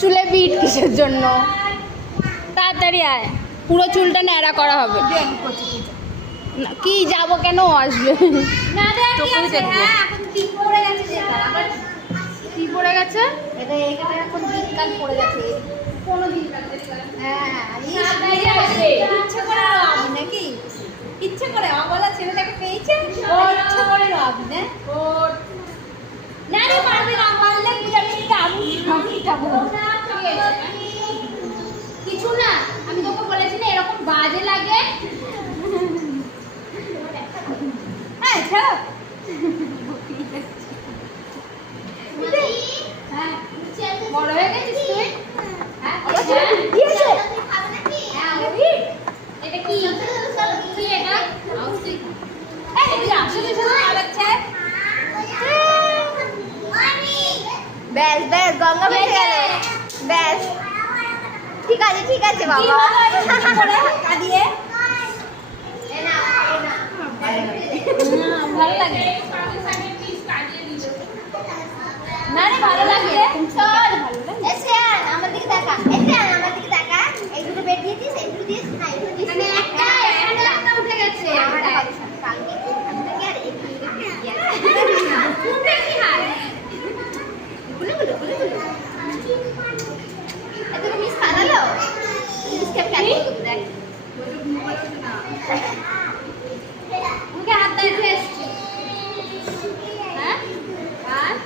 চুলে বিট কিসের জন্য? তাড়াতাড়ি আয়, পুরো চুলটা ন্যাড়া করা হবে। না, কি যাবো কেন, আসবে না রে কি আছে? হ্যাঁ এখন টিপ পড়ে গেছে যেটা আবার কি পড়ে গেছে? এটা এখানে এখন দিনকাল পড়ে গেছে কোনো দিন হ্যাঁ তাড়াতাড়ি আসবে। ইচ্ছে করে রাবি নাকি ইচ্ছে করে অবলা ছেলেটাকে পেয়েছে ইচ্ছে করে রাবি না না রে পারবি না পারলে বুঝাবি কি আমি যাবো কিছু না, আমি তোকে বলেছি না এরকম বাজে লাগে। হ্যাঁ ছাড়ো হ্যাঁ, বড় হয়ে গেছিস তুই? হ্যাঁ, দিয়েছে হ্যাঁ, ওই। এটা কি? কি এটা? এই যে আসলে শুধু আলাচ্ছে ব্যাস ব্যাস গঙ্গা বেঁচে গেল। ব্যাস ঠিক আছে বাবা। কাঁদিয়ে